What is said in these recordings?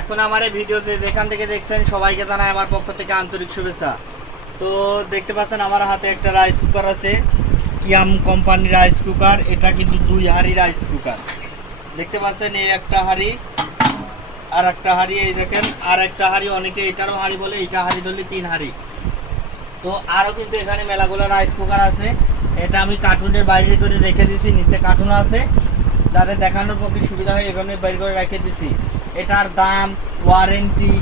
এখন আমার এই ভিডিওতে যেখান থেকে দেখছেন, সবাইকে জানাই আমার পক্ষ থেকে আন্তরিক শুভেচ্ছা। তো দেখতে পাচ্ছেন, আমার হাতে একটা রাইস কুকার আছে। কিয়াম কোম্পানির রাইস কুকার এটা কিন্তু দুই হাঁড়ি রাইস কুকার দেখতে পাচ্ছেন, এই একটা হাঁড়ি, আর একটা হাঁড়ি, এই দেখেন, আর একটা হাঁড়ি, অনেকে এটারও হাঁড়ি বলে এটা হাঁড়ি ধরলে তিন হাঁড়ি। তো আরও কিন্তু এখানে মেলাগুলো রাইস কুকার আছে। এটা আমি কার্টুনের বাইরে করে রেখে দিয়েছি নিচে কার্টুন আছে। যাতে দেখানোর পক্ষে সুবিধা হয় এখানে বাইরে করে রেখে দিয়েছি এটার দাম ওয়ারেন্টি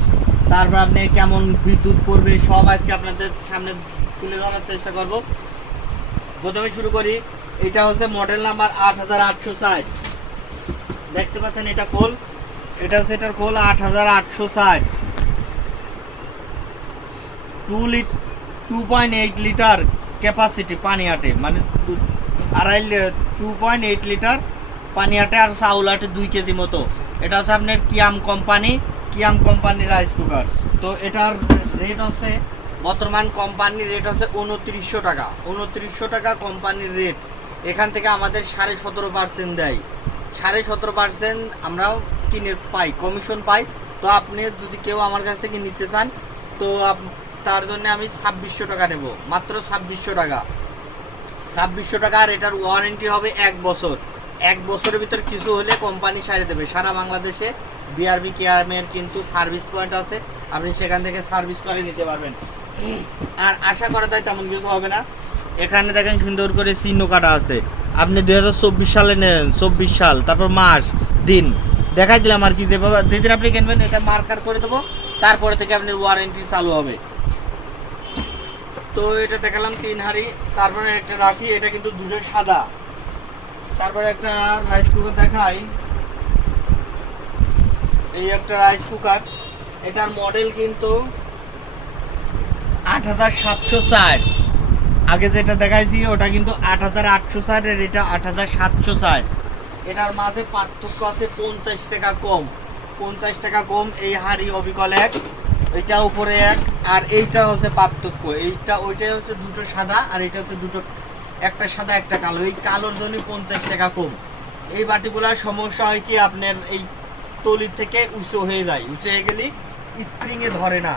তারপর আপনি কেমন বিদ্যুৎ পড়বে, সব আজকে আপনাদের সামনে তুলে ধরার চেষ্টা করব। প্রথমে শুরু করি, এটা হচ্ছে মডেল নাম্বার আট হাজার আটশো ষাট। দেখতে পাচ্ছেন এটা খোল, এটা হচ্ছে এটার খোল আট হাজার আটশো ষাট। Two lit two point eight litre capacity পানি আটে মানে আড়াই টু পয়েন্ট এইট লিটার পানি আটে আর চাউল আটে দুই কেজি মতো। এটা হচ্ছে আপনার কিয়াম কোম্পানি, কিয়াম কোম্পানির রাইস কুকার তো এটার রেট হচ্ছে, বর্তমান কোম্পানির রেট হচ্ছে উনত্রিশশো টাকা। উনত্রিশশো টাকা কোম্পানির রেট এখান থেকে আমাদের সাড়ে সতেরো পার্সেন্ট দেয়। সাড়ে সতেরো পার্সেন্ট আমরাও কিনে পাই কমিশন পাই। তো আপনি যদি কেউ আমার কাছ থেকে নিতে চান, তো তার জন্য আমি ছাব্বিশশো টাকা নেব। মাত্র ছাব্বিশশো টাকা। ছাব্বিশশো টাকা আর এটার ওয়ারেন্টি হবে এক বছর। এক বছরের ভিতর কিছু হলে কোম্পানি সারিয়ে দেবে। সারা বাংলাদেশে বিআরবি কেয়ারমের কিন্তু সার্ভিস পয়েন্ট আছে। আপনি সেখান থেকে সার্ভিস করে নিতে পারবেন। আর আশা করা যায় তেমন কিছু হবে না। এখানে দেখেন সুন্দর করে চিহ্ন কাটা আছে। আপনি দুই হাজার চব্বিশ সালে নেন, চব্বিশ সাল, তারপর মাস, দিন। দেখাই দিলাম আর কি যেদিন আপনি কিনবেন, এটা মার্কার করে দেবো। তারপরে থেকে আপনার ওয়ারেন্টি চালু হবে। তো এটা দেখালাম তিন হাঁড়ি। তারপরে একটা রাখি, এটা কিন্তু দুটো সাদা। তারপরে একটা রাইস কুকার দেখাই। এই একটা রাইস কুকার এটার মডেল কিন্তু আট হাজার সাতশো ষাট। আগে যেটা দেখাইছি, ওটা কিন্তু আট হাজার আটশো ষাট, আর এটা আট হাজার সাতশো ষাট। এটার মাঝে পার্থক্য আছে পঞ্চাশ টাকা কম। পঞ্চাশ টাকা কম, এই হাড়ি অবিকল এক, এটা উপরে এক, আর এইটা হচ্ছে পার্থক্য। এইটা, ওইটাই হচ্ছে দুটো সাদা, আর এটা হচ্ছে দুটো একটা সাদা, একটা কালো। এই কালোর জন্য পঞ্চাশ টাকা কম। এই বাটিগুলার সমস্যা হয় কি, আপনার এই তলির থেকে উঁচু হয়ে যায়। উঁচু হয়ে গেলে স্প্রিংয়ে ধরে না।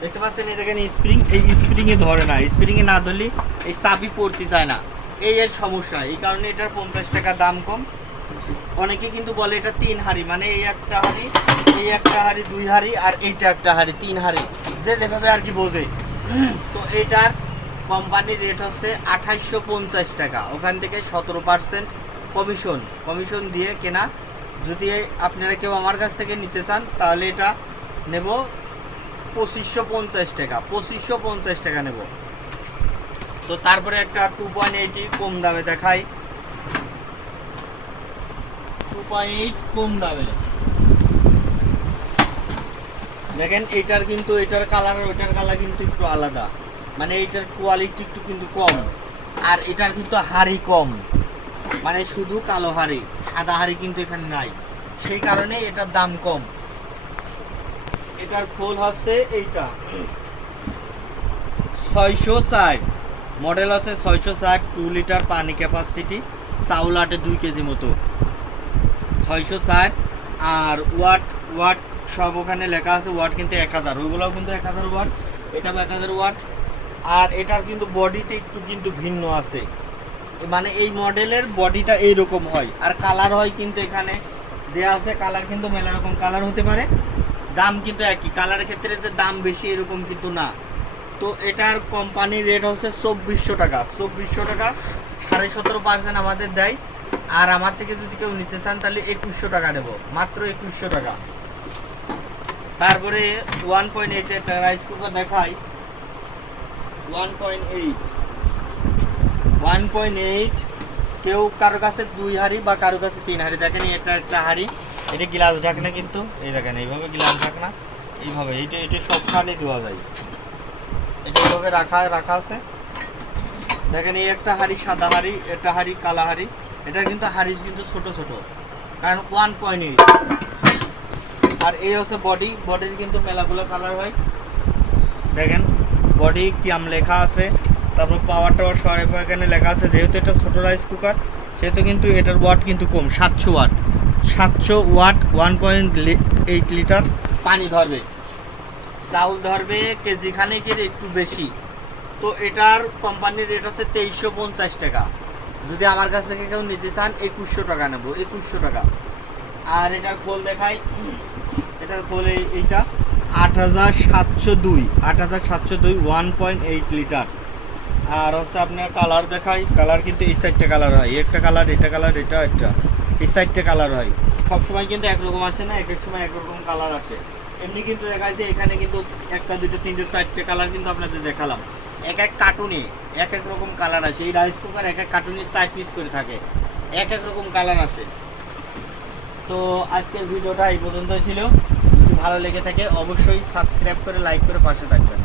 দেখতে পাচ্ছেন এটা স্প্রিং এই স্প্রিংয়ে ধরে না। স্প্রিংয়ে না ধরলে এই চাবি পড়তে চায় না। এই এর সমস্যা। এই কারণে এটার পঞ্চাশ টাকা দাম কম। অনেকে কিন্তু বলে এটা তিন হাড়ি। মানে এই একটা হাড়ি, এই একটা হাড়ি দুই হাড়ি, আর এইটা একটা হাড়ি তিন হাড়ি। যে যেভাবে আর কি বোঝে। তো এইটার কোম্পানির রেট হচ্ছে আঠাইশশো পঞ্চাশ টাকা। ওখান থেকে সতেরো পার্সেন্ট কমিশন কমিশন দিয়ে কেনা। যদি আপনারা কেউ আমার কাছ থেকে নিতে চান, তাহলে এটা নেব পঁচিশশো পঞ্চাশ টাকা। পঁচিশশো পঞ্চাশ টাকা নেব। তো তারপরে একটা টু পয়েন্ট কম দামে দেখাই। টু পয়েন্ট এইট কম দামে। দেখেন, এটার কিন্তু, এটার কালার ওইটার কালার কিন্তু একটু আলাদা। মানে এটার কোয়ালিটি একটু কিন্তু কম। আর এটার কিন্তু হাড়ি কম। মানে শুধু কালো হাড়ি, সাদা হাড়ি কিন্তু এখানে নাই। সেই কারণে এটার দাম কম। এটার খোল হচ্ছে এইটা। ছয়শো ষাট। মডেল আছে ছয়শো ষাট টু লিটার পানি ক্যাপাসিটি চাউল আটে দুই কেজি মতো। ছয়শো ষাট আর ওয়াট ওয়াট সব ওখানে লেখা আছে, ওয়াট কিন্তু এক হাজার। ওইগুলোও কিন্তু এক হাজার ওয়াট। এটাও এক হাজার ওয়াট। আর এটার কিন্তু বডিতে একটু কিন্তু ভিন্ন আছে। মানে এই মডেলের বডিটা এইরকম হয়। আর কালার হয় কিন্তু এখানে দেওয়া আছে কালার কিন্তু মেলা রকম কালার হতে পারে। দাম কিন্তু একই। কালারের ক্ষেত্রে যে দাম বেশি এরকম কিন্তু না। তো এটার কোম্পানির রেট হচ্ছে চব্বিশশো টাকা। চব্বিশশো টাকা সাড়ে সতেরো পার্সেন্ট আমাদের দেয়। আর আমার থেকে যদি কেউ নিতে চান তাহলে একুশশো টাকা নেব। মাত্র একুশশো টাকা। তারপরে ওয়ান পয়েন্ট এইট একটা রাইস কুকার দেখাই। One point eight one point eight কেউ কারও কাছে দুই হাঁড়ি বা কারও কাছে তিন হাঁড়ি দেখেন, এটা একটা হাঁড়ি এটা গ্লাস ঢাকনা কিন্তু। এই দেখেন, এইভাবে গ্লাস ঢাকনা এইভাবে। এইটা এটা সব সবখানে দেওয়া যায়। এটা এইভাবে রাখা রাখা আছে। দেখেন, এই একটা হাঁড়ি সাদা হাঁড়ি একটা হাঁড়ি কালা হাঁড়ি এটা কিন্তু হাঁড়ি কিন্তু ছোট ছোট, কারণ ওয়ান পয়েন্ট এইট আর এই হচ্ছে বডি বডির কিন্তু মেলাগুলো কালার হয়। দেখেন বডি কিয়াম লেখা আছে, তারপর পাওয়ার টাওয়ার সব এখানে লেখা আছে, যেহেতু এটা ছোটো রাইস কুকার সেহেতু কিন্তু এটার ওয়াট কিন্তু কম, সাতশো ওয়াট সাতশো watt one point eight litre পানি ধরবে। চাউল ধরবে কেজি খানেকের একটু বেশি। তো এটার কোম্পানির রেট হচ্ছে তেইশশো পঞ্চাশ টাকা। যদি আমার কাছ থেকে কেউ নিতে চান, একুশশো টাকা নেব, একুশশো টাকা। আর এটার খোল দেখাই। এটার খোল এইটা। আট হাজার সাতশো দুই, আট হাজার সাতশো দুই ওয়ান পয়েন্ট এইট লিটার আর হচ্ছে আপনার কালার দেখাই কালার কিন্তু এই সাইডটা কালার হয়, একটা কালার এটা কালার এটা একটা। এই সাইডটা কালার হয়। সবসময় কিন্তু একরকম আসে না এক এক সময় একরকম কালার আসে। এমনি কিন্তু দেখা যাচ্ছে এখানে কিন্তু একটা, দুটো, তিনটে, চারটে কালার কিন্তু আপনাদের দেখালাম। এক এক কার্টুনে এক এক রকম কালার আসে। এই রাইস কুকার এক এক কার্টুনে চার পিস করে থাকে। এক এক রকম কালার আসে। তো আজকের ভিডিওটা এই পর্যন্ত ছিল। ভালো লেগে থাকে অবশ্যই সাবস্ক্রাইব করে লাইক করে পাশে থাকবেন।